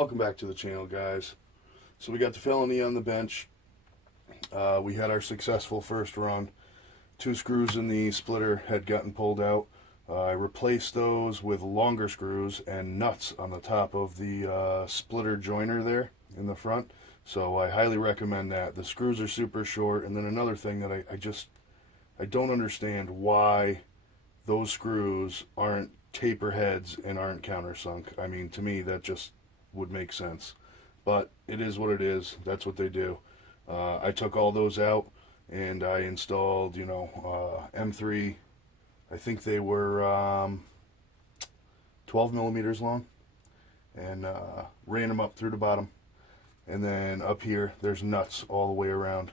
Welcome back to the channel, guys. So we got the Felony on the bench. We had our successful first run. 2 screws in the splitter had gotten pulled out. I replaced those with longer screws and nuts on the top of the splitter joiner there in the front. So I highly recommend that. The screws are super short. And then another thing that I don't understand why those screws aren't taper heads and aren't countersunk. I mean, to me, that just would make sense. But it is what it is. That's what they do. I took all those out and I installed, M3. I think they were 12 millimeters long, and ran them up through the bottom. And then up here, there's nuts all the way around.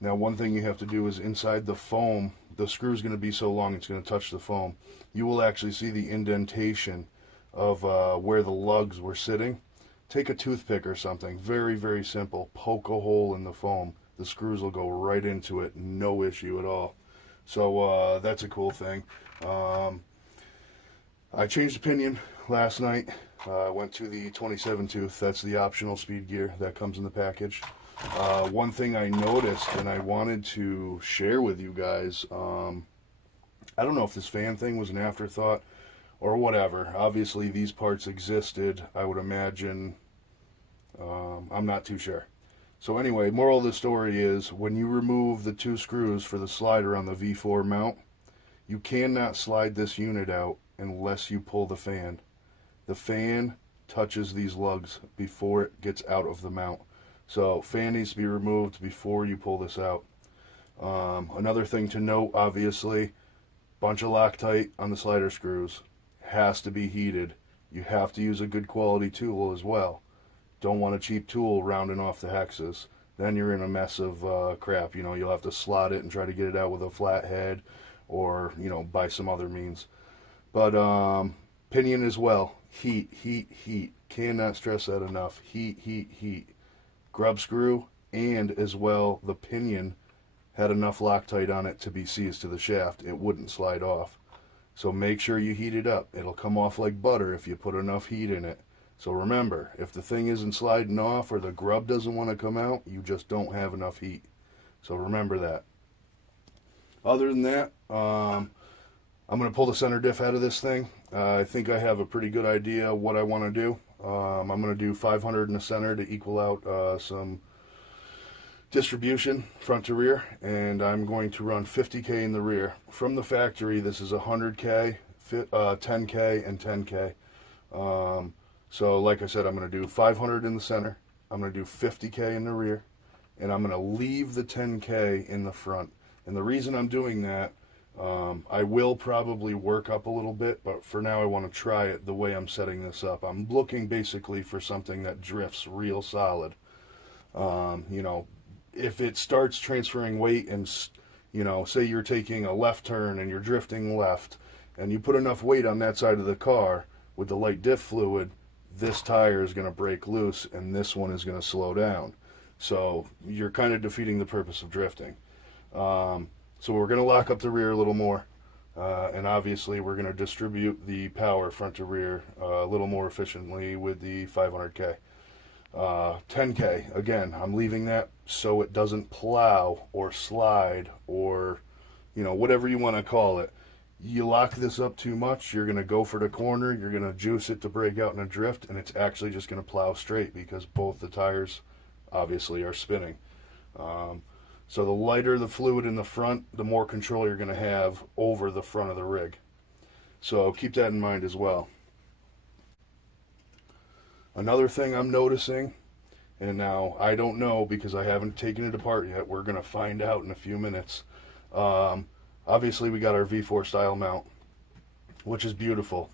Now, one thing you have to do is inside the foam, the screw's going to be so long it's going to touch the foam. You will actually see the indentation of where the lugs were sitting. Take a toothpick or something, very, very simple. Poke a hole in the foam. The screws will go right into it, no issue at all. So that's a cool thing. I changed opinion last night. I went to the 27 tooth. That's the optional speed gear that comes in the package. One thing I noticed and I wanted to share with you guys, I don't know if this fan thing was an afterthought or whatever. Obviously these parts existed, I would imagine. I'm not too sure. So anyway, moral of the story is, when you remove the 2 screws for the slider on the V4 mount, you cannot slide this unit out unless you pull the fan. The fan touches these lugs before it gets out of the mount. So fan needs to be removed before you pull this out. Another thing to note, obviously, bunch of Loctite on the slider screws. Has to be heated. You have to use a good quality tool as well. Don't want a cheap tool rounding off the hexes. Then you're in a mess of crap. You'll have to slot it and try to get it out with a flat head, or by some other means. But pinion as well. Heat, heat, heat. Cannot stress that enough. Heat, heat, heat. Grub screw, and as well the pinion had enough Loctite on it to be seized to the shaft. It wouldn't slide off. So make sure you heat it up. It'll come off like butter if you put enough heat in it. So remember, if the thing isn't sliding off or the grub doesn't want to come out, you just don't have enough heat. So remember that. Other than that, I'm going to pull the center diff out of this thing. I think I have a pretty good idea what I want to do. I'm going to do 500 in the center to equal out some distribution front to rear, and I'm going to run 50K in the rear. From the factory, this is 100K, 10K, and 10K. So like I said, I'm going to do 500 in the center, I'm going to do 50K in the rear, and I'm going to leave the 10K in the front. And the reason I'm doing that, I will probably work up a little bit, but for now I want to try it the way I'm setting this up. I'm looking basically for something that drifts real solid. If it starts transferring weight and, say you're taking a left turn and you're drifting left, and you put enough weight on that side of the car with the light diff fluid, this tire is going to break loose and this one is going to slow down. So you're kind of defeating the purpose of drifting. So we're going to lock up the rear a little more, and obviously we're going to distribute the power front to rear a little more efficiently with the 500K. 10K, again, I'm leaving that so it doesn't plow or slide or, whatever you want to call it. You lock this up too much, you're going to go for the corner, you're going to juice it to break out in a drift, and it's actually just going to plow straight because both the tires obviously are spinning. So the lighter the fluid in the front, the more control you're going to have over the front of the rig. So keep that in mind as well. Another thing I'm noticing, and now I don't know because I haven't taken it apart yet, we're going to find out in a few minutes. Obviously we got our V4 style mount, which is beautiful.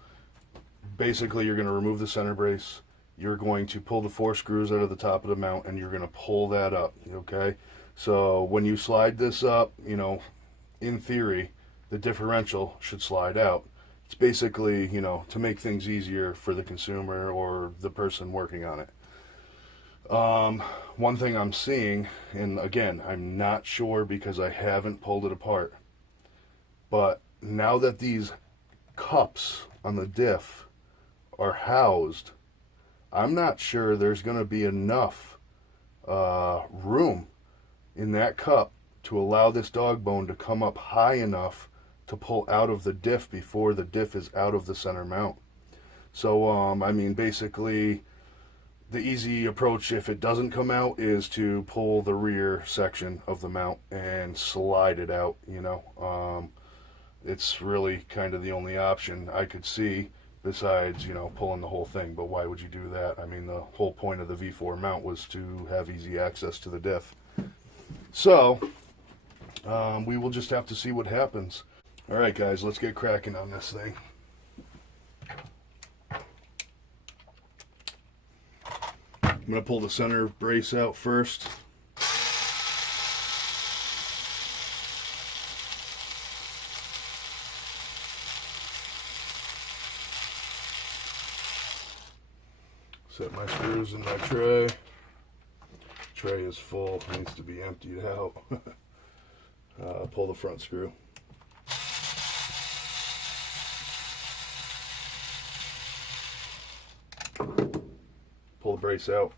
Basically you're going to remove the center brace, you're going to pull the 4 screws out of the top of the mount, and you're going to pull that up, okay? So when you slide this up, in theory, the differential should slide out. It's basically, to make things easier for the consumer or the person working on it. One thing I'm seeing, and again, I'm not sure because I haven't pulled it apart, but now that these cups on the diff are housed I'm not sure there's going to be enough room in that cup to allow this dog bone to come up high enough to pull out of the diff before the diff is out of the center mount. So, I mean, basically, the easy approach, if it doesn't come out, is to pull the rear section of the mount and slide it out, you know. It's really kind of the only option I could see besides, you know, pulling the whole thing. But why would you do that? I mean, the whole point of the V4 mount was to have easy access to the diff. So, we will just have to see what happens. All right, guys, let's get cracking on this thing. I'm going to pull the center brace out first. Set my screws in my tray. Tray is full, needs to be emptied out. Pull the front screw. Pull the brace out.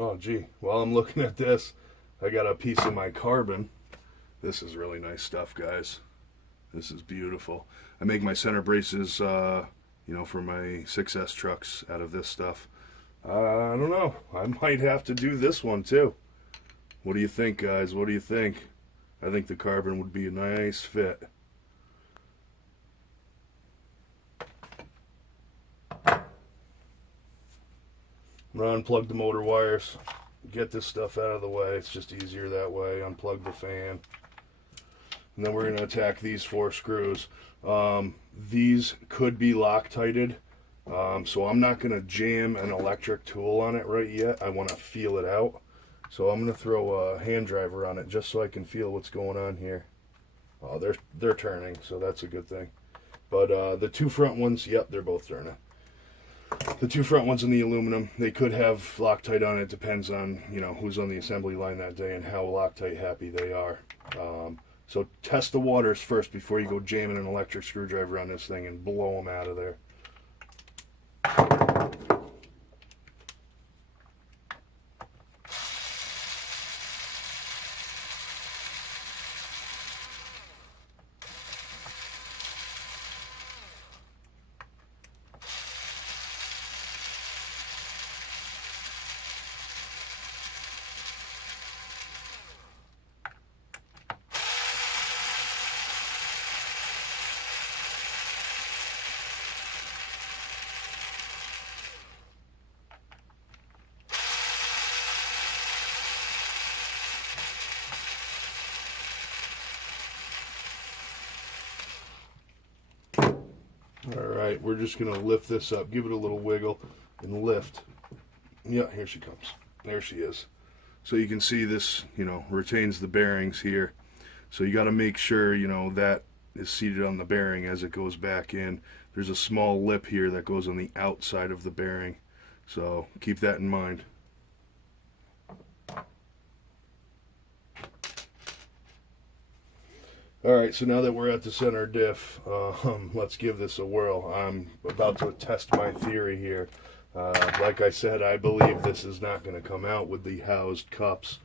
Oh gee, while I'm looking at this, I got a piece of my carbon. This is really nice stuff, guys. This is beautiful. I make my center braces, you know, for my 6S trucks out of this stuff. I don't know. I might have to do this one too. What do you think, guys? What do you think? I think the carbon would be a nice fit. I'm going to unplug the motor wires, get this stuff out of the way. It's just easier that way. Unplug the fan. And then we're going to attack these 4 screws. These could be Loctited, so I'm not going to jam an electric tool on it right yet. I want to feel it out. So I'm going to throw a hand driver on it just so I can feel what's going on here. Oh, they're turning, so that's a good thing. But the 2 front ones, yep, they're both turning. The 2 front ones in the aluminum, they could have Loctite on it. Depends on, you know, who's on the assembly line that day and how Loctite happy they are. So test the waters first before you go jamming an electric screwdriver on this thing and blow them out of there. Alright, we're just going to lift this up, give it a little wiggle, and lift. Yeah, here she comes. There she is. So you can see this, you know, retains the bearings here. So you got to make sure, you know, that is seated on the bearing as it goes back in. There's a small lip here that goes on the outside of the bearing. So keep that in mind. Alright, so now that we're at the center diff, let's give this a whirl. I'm about to test my theory here. Like I said, I believe this is not going to come out with the housed cups.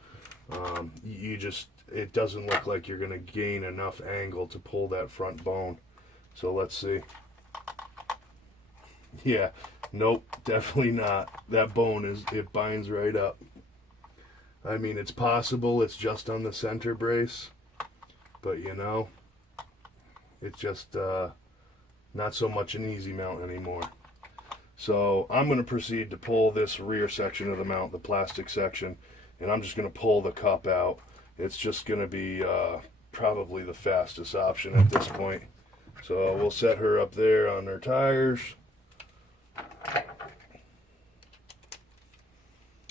It doesn't look like you're going to gain enough angle to pull that front bone. So let's see. Yeah, nope, definitely not. That bone it binds right up. I mean, it's possible it's just on the center brace. But, you know, it's just not so much an easy mount anymore. So I'm going to proceed to pull this rear section of the mount, the plastic section, and I'm just going to pull the cup out. It's just going to be probably the fastest option at this point. So we'll set her up there on her tires.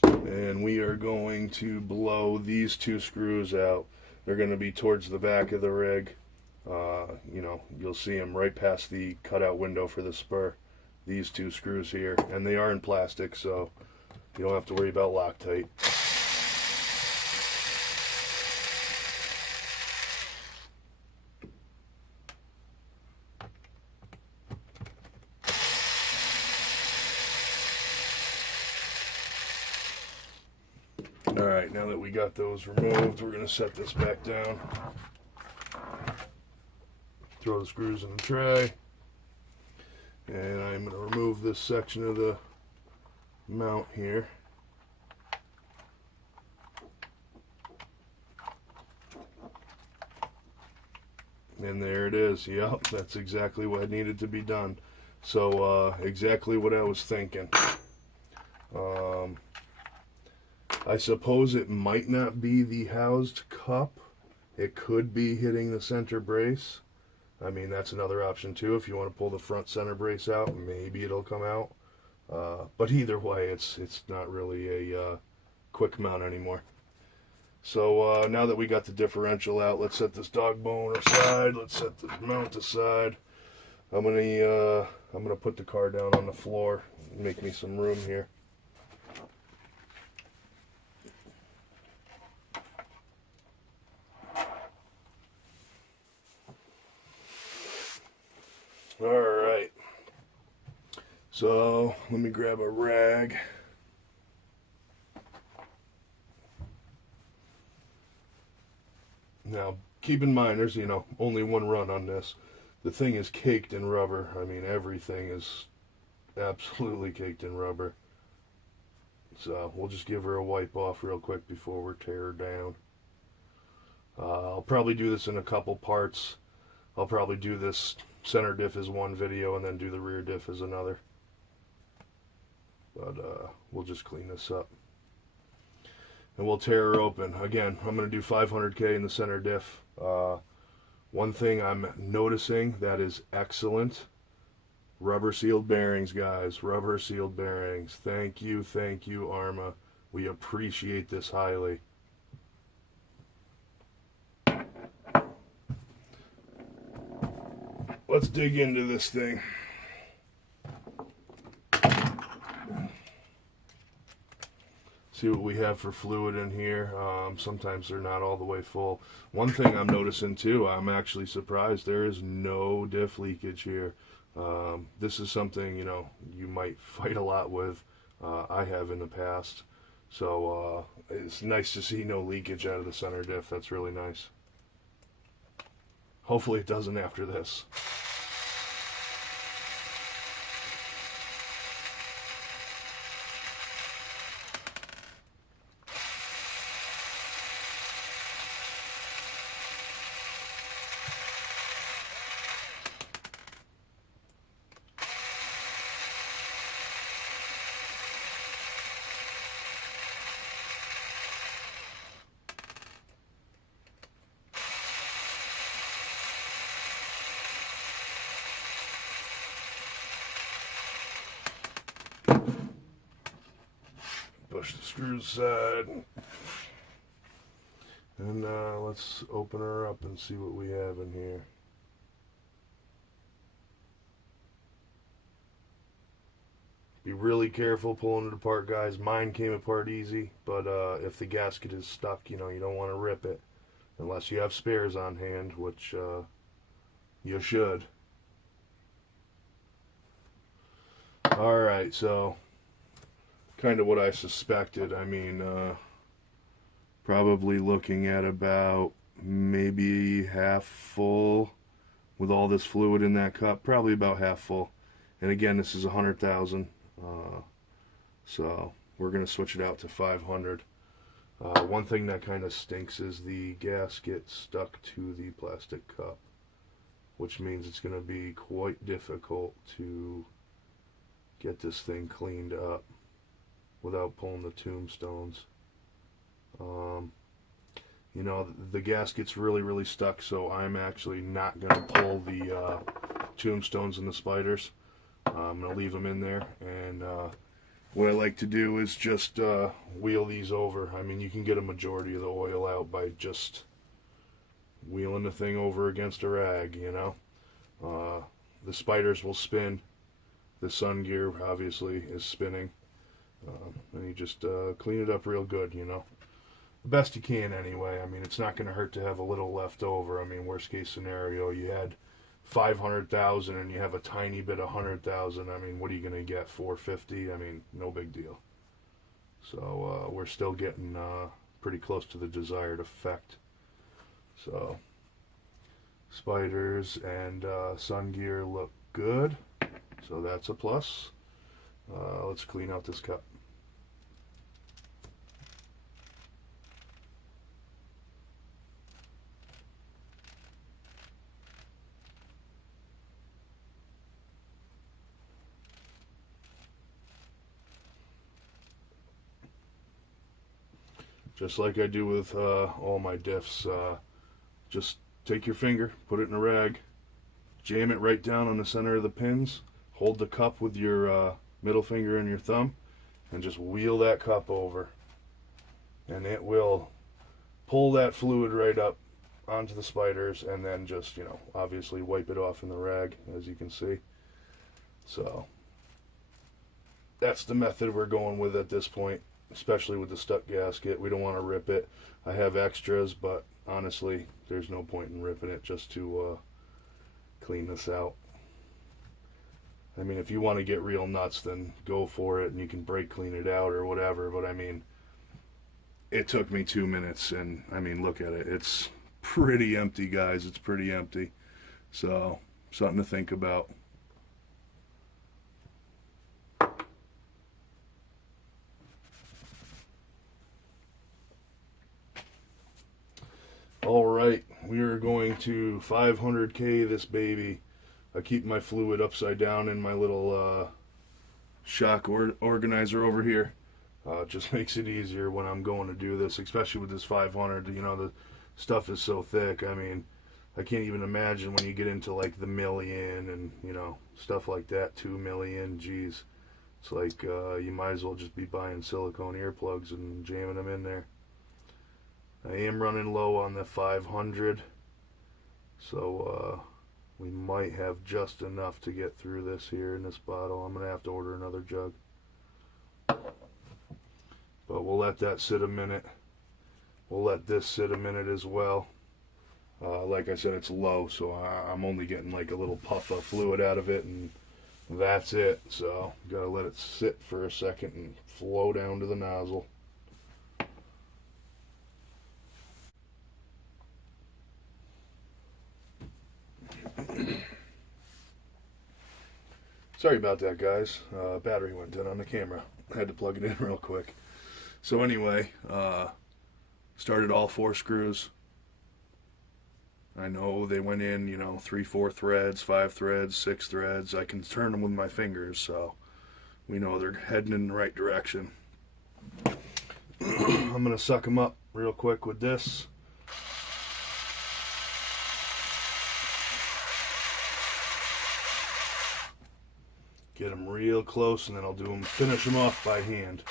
And we are going to blow these 2 screws out. They're going to be towards the back of the rig. You know, you'll see them right past the cutout window for the spur. These 2 screws here. And they are in plastic, so you don't have to worry about Loctite. Alright, now that we got those removed, we're going to set this back down. Throw the screws in the tray. And I'm going to remove this section of the mount here. And there it is. Yep, that's exactly what needed to be done. So, exactly what I was thinking. I suppose it might not be the housed cup. It could be hitting the center brace. I mean, that's another option too. If you want to pull the front center brace out, maybe it'll come out. But either way, it's not really a quick mount anymore. So now that we got the differential out, let's set this dog bone aside. Let's set the mount aside. I'm gonna put the car down on the floor and make me some room here. All right. So let me grab a rag. Now, keep in mind, there's, only one run on this. The thing is caked in rubber. I mean, everything is absolutely caked in rubber. So, we'll just give her a wipe off real quick before we tear her down. I'll probably do this in a couple parts. I'll probably do this center diff as one video and then do the rear diff as another. But, we'll just clean this up. And we'll tear her open. Again, I'm going to do 500K in the center diff. One thing I'm noticing that is excellent, rubber sealed bearings, guys. Rubber sealed bearings. Thank you, Arrma. We appreciate this highly. Let's dig into this thing. See what we have for fluid in here. Sometimes they're not all the way full. One thing I'm noticing too, I'm actually surprised there is no diff leakage here. This is something, you might fight a lot with. I have in the past. So it's nice to see no leakage out of the center diff. That's really nice. Hopefully it doesn't after this. Push the screws aside. And let's open her up and see what we have in here. Be really careful pulling it apart, guys. Mine came apart easy, but if the gasket is stuck, you don't want to rip it. Unless you have spares on hand, which you should. Alright, so kind of what I suspected. I mean, probably looking at about maybe half full with all this fluid in that cup. Probably about half full. And again, this is 100,000. So we're going to switch it out to 500. One thing that kind of stinks is the gasket stuck to the plastic cup, which means it's going to be quite difficult to get this thing cleaned up without pulling the tombstones. The gasket's really stuck, so I'm actually not going to pull the tombstones and the spiders. I'm going to leave them in there, and what I like to do is just wheel these over. I mean, you can get a majority of the oil out by just wheeling the thing over against a rag, The spiders will spin. The sun gear, obviously, is spinning. And you just clean it up real good, The best you can anyway. I mean, it's not going to hurt to have a little left over. I mean, worst case scenario, you had 500,000 and you have a tiny bit of 100,000. I mean, what are you going to get? 450? I mean, no big deal. So we're still getting pretty close to the desired effect. So spiders and sun gear look good, so that's a plus. Let's clean out this cup. Just like I do with all my diffs, just take your finger, put it in a rag, jam it right down on the center of the pins, hold the cup with your middle finger and your thumb, and just wheel that cup over. And it will pull that fluid right up onto the spiders, and then just, you know, obviously wipe it off in the rag, as you can see. So that's the method we're going with at this point, especially with the stuck gasket. We don't want to rip it. I have extras, but honestly, there's no point in ripping it just to clean this out. I mean, if you want to get real nuts, then go for it, and you can brake clean it out or whatever, but I mean, it took me 2 minutes, and I mean, look at it. It's pretty empty, guys. It's pretty empty. So, something to think about. Alright, we are going to 500K this baby. I keep my fluid upside down in my little shock organizer over here. Just makes it easier when I'm going to do this, especially with this 500. You know, the stuff is so thick. I mean, I can't even imagine when you get into like the million and, you know, stuff like that, 2 million, geez. It's like you might as well just be buying silicone earplugs and jamming them in there. I am running low on the 500, so we might have just enough to get through this here in this bottle. I'm going to have to order another jug. But we'll let that sit a minute. We'll let this sit a minute as well. Like I said, it's low, so I'm only getting like a little puff of fluid out of it, and that's it. So, gotta let it sit for a second and flow down to the nozzle. Sorry about that, guys. Battery went dead on the camera. I had to plug it in real quick. So anyway, started all 4 screws. I know they went in, you know, 3, 4 threads, 5 threads, 6 threads. I can turn them with my fingers, so we know they're heading in the right direction. I'm going to suck them up real quick with this. Get them real close, and then I'll finish them off by hand.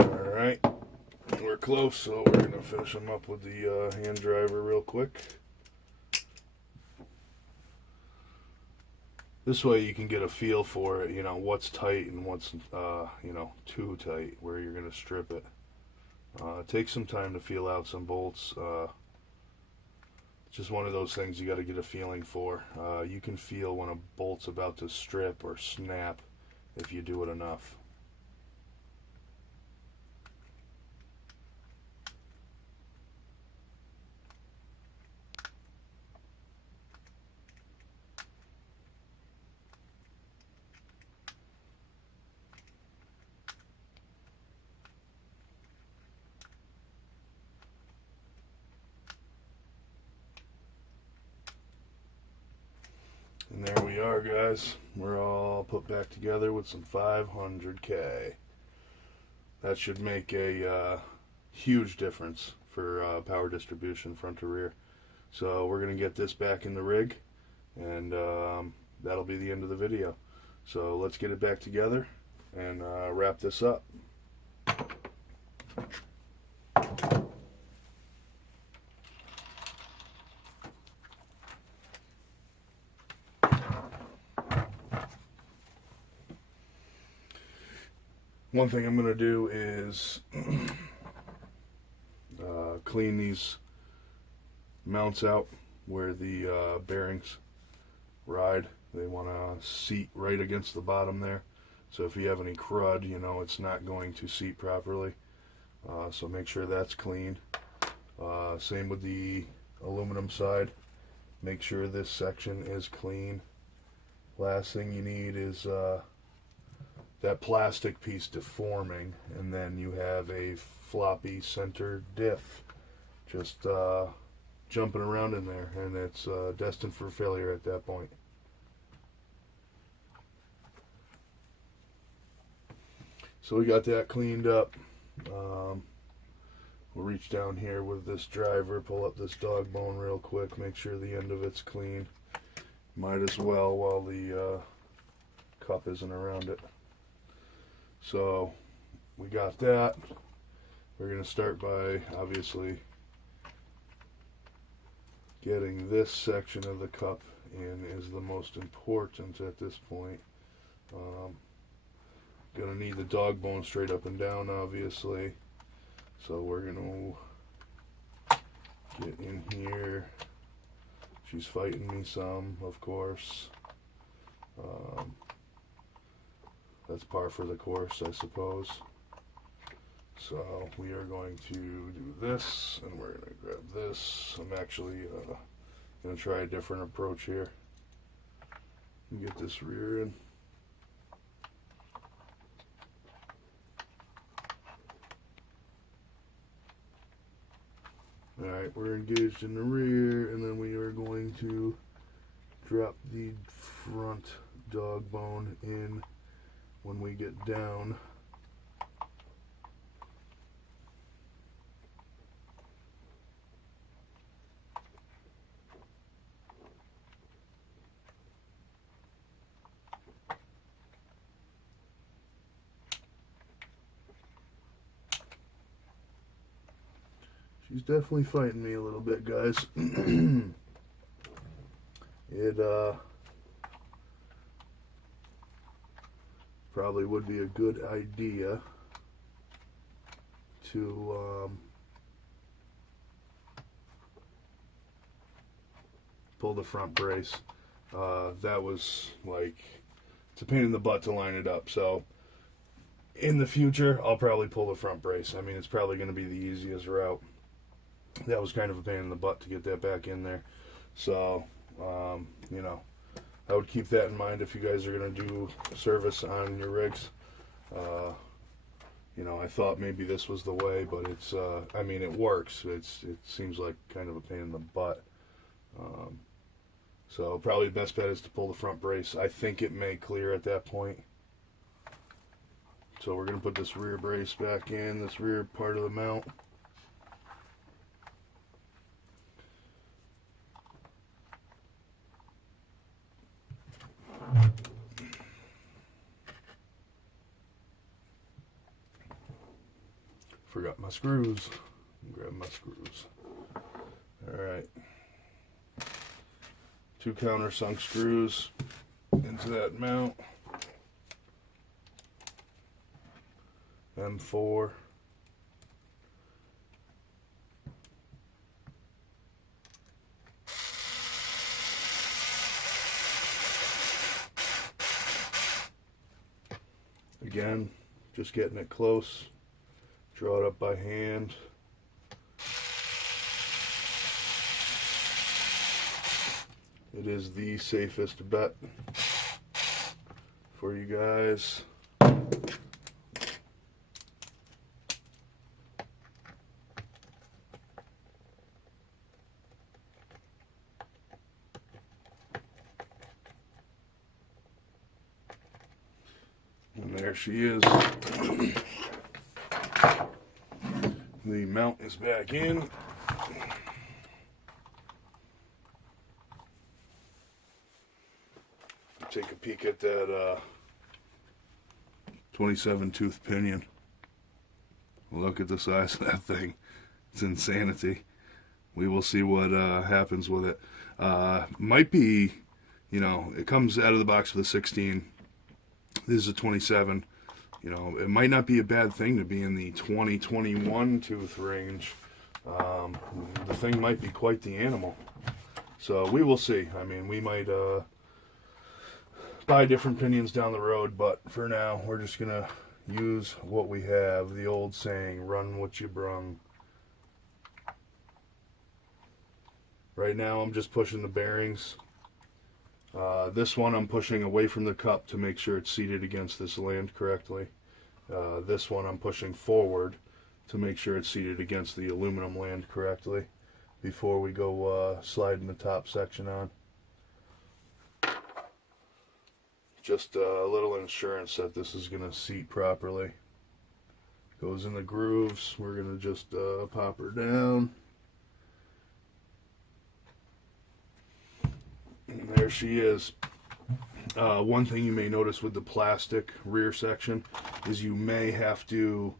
Alright, we're close, so we're going to finish them up with the hand driver real quick. This way you can get a feel for it, you know, what's tight and what's, you know, too tight, where you're going to strip it. It takes some time to feel out some bolts. It's just one of those things you got to get a feeling for. You can feel when a bolt's about to strip or snap if you do it enough. And there we are, guys. We're all put back together with some 500K. That should make a huge difference for power distribution front to rear. So we're going to get this back in the rig, and that'll be the end of the video. So let's get it back together and wrap this up. One thing I'm going to do is clean these mounts out where the bearings ride. They want to seat right against the bottom there. So if you have any crud, you know it's not going to seat properly. So make sure that's clean. Same with the aluminum side. Make sure this section is clean. Last thing you need is that plastic piece deforming, and then you have a floppy center diff just jumping around in there, and it's destined for failure at that point. So we got that cleaned up. We'll reach down here with this driver, pull up this dog bone real quick, make sure the end of it's clean. Might as well while the cup isn't around it. So we got that. We're going to start by obviously getting this section of the cup in is the most important at this point. Going to need the dog bone straight up and down obviously. So we're going to get in here. She's fighting me some, of course. That's par for the course, I suppose. So we are going to do this, and we're going to grab this. I'm actually going to try a different approach here. Get this rear in. Alright, we're engaged in the rear, and then we are going to drop the front dog bone in when we get down. She's definitely fighting me a little bit, guys. It probably would be a good idea to pull the front brace. That was like, it's a pain in the butt to line it up. So in the future, I'll probably pull the front brace. I mean, it's probably going to be the easiest route. That was kind of a pain in the butt to get that back in there. So, you know, I would keep that in mind if you guys are going to do service on your rigs. You know, I thought maybe this was the way, but it's, I mean, it works. It seems like kind of a pain in the butt. So probably the best bet is to pull the front brace. I think it may clear at that point. So we're going to put this rear brace back in, this rear part of the mount. Forgot my screws. Grab my screws. Alright. 2 countersunk screws into that mount. M4. Again, just getting it close. Draw it up by hand. It is the safest bet for you guys. And there she is. The mount is back in. Take a peek at that 27 tooth pinion. Look at the size of that thing. It's insanity. We will see what happens with it. Might be, you know, it comes out of the box with a 16. This is a 27. You know, it might not be a bad thing to be in the 20-21 tooth range. The thing might be quite the animal. So we will see. I mean, we might buy different pinions down the road, but for now, we're just going to use what we have. The old saying, run what you brung. Right now, I'm just pushing the bearings. This one I'm pushing away from the cup to make sure it's seated against this land correctly. This one I'm pushing forward to make sure it's seated against the aluminum land correctly before we go sliding the top section on. Just a little insurance that this is going to seat properly. Goes in the grooves. We're going to just pop her down. And there she is. One thing you may notice with the plastic rear section is you may have to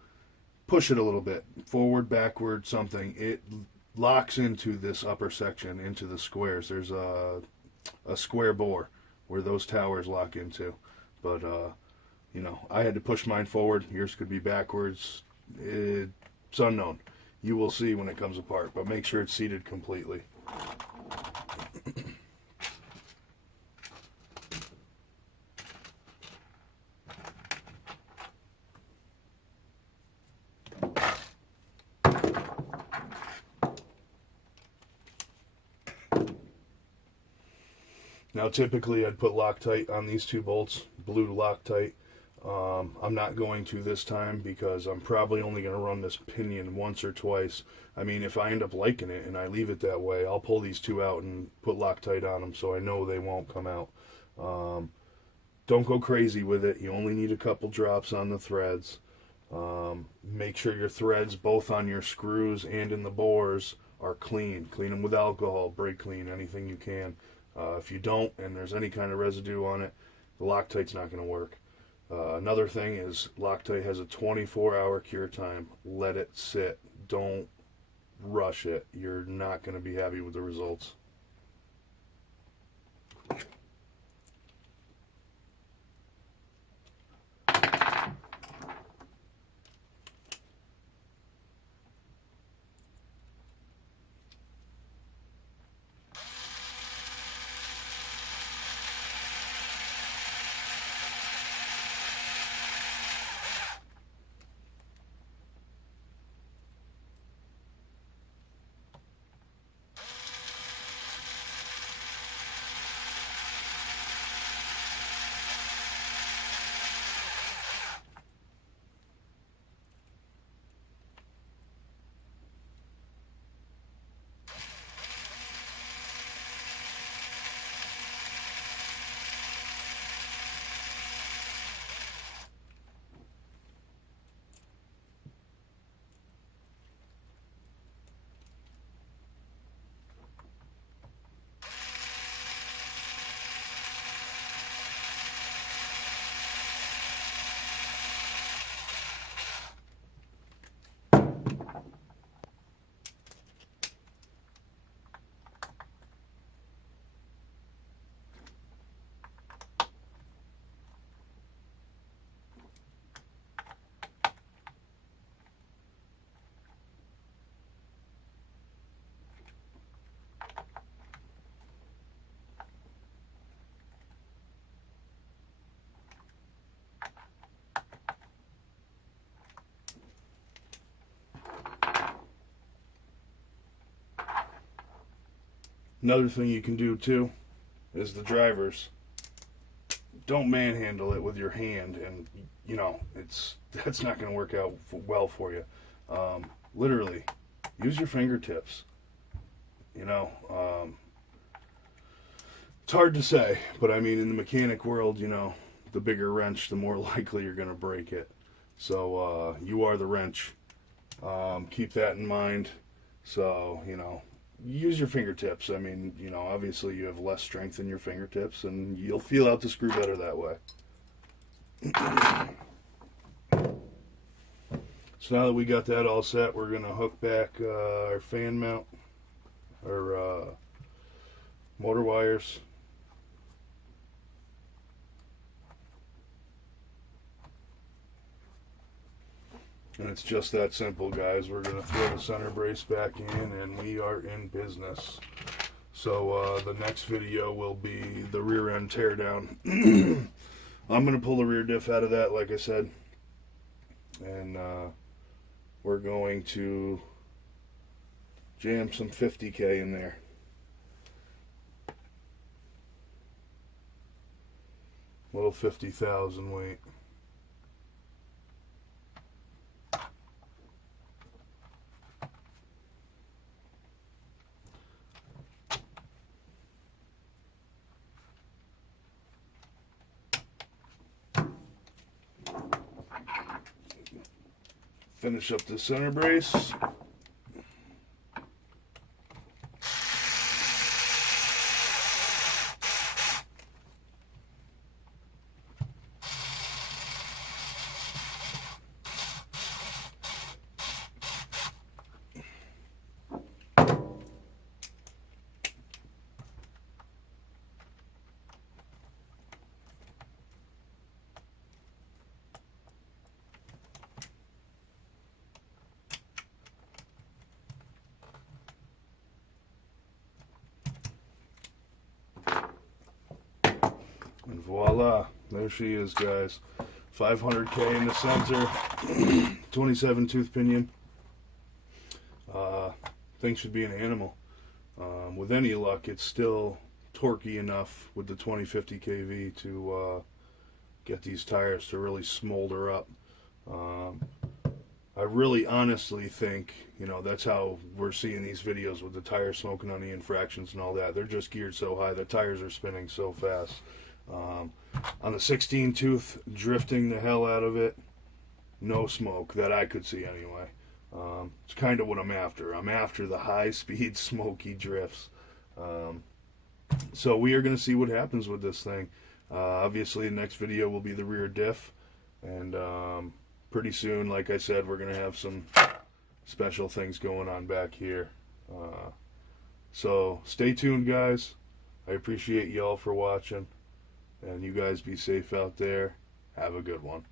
push it a little bit. Forward, backward, something. It locks into this upper section, into the squares. There's a square bore where those towers lock into. But, you know, I had to push mine forward. Yours could be backwards. It's unknown. You will see when it comes apart, but make sure it's seated completely. Now typically I'd put Loctite on these two bolts, blue Loctite. I'm not going to this time because I'm probably only going to run this pinion once or twice. I mean, if I end up liking it and I leave it that way, I'll pull these two out and put Loctite on them so I know they won't come out. Don't go crazy with it. You only need a couple drops on the threads. Make sure your threads, both on your screws and in the bores, are clean. Clean them with alcohol, brake clean, anything you can. If you don't and there's any kind of residue on it, the Loctite's not going to work. Another thing is Loctite has a 24-hour cure time. Let it sit. Don't rush it. You're not going to be happy with the results. Another thing you can do too is the drivers. Don't manhandle it with your hand, and you know that's not going to work out well for you. Literally, use your fingertips. You know, it's hard to say, but I mean, in the mechanic world, you know, the bigger wrench, the more likely you're going to break it. So you are the wrench. Keep that in mind. So, you know, use your fingertips. I mean, you know, obviously you have less strength in your fingertips and you'll feel out the screw better that way. So now that we got that all set, we're going to hook back our fan mount, our motor wires. And it's just that simple, guys. We're going to throw the center brace back in, and we are in business. So the next video will be the rear end teardown. I'm going to pull the rear diff out of that, like I said. And we're going to jam some 50K in there. Little 50,000 weight. Finish up the center brace. And voila, there she is, guys. 500K in the center, 27 tooth pinion. Thing should be an animal. With any luck, it's still torquey enough with the 2050 kV to get these tires to really smolder up. I really honestly think, you know, that's how we're seeing these videos with the tires smoking on the infractions and all that. They're just geared so high, the tires are spinning so fast. On the 16 tooth, drifting the hell out of it, no smoke that I could see anyway. It's kind of what I'm after. I'm after the high speed smoky drifts. So we are going to see what happens with this thing. Obviously the next video will be the rear diff, and pretty soon, like I said, we're going to have some special things going on back here. So stay tuned, guys. I appreciate y'all for watching. And you guys be safe out there. Have a good one.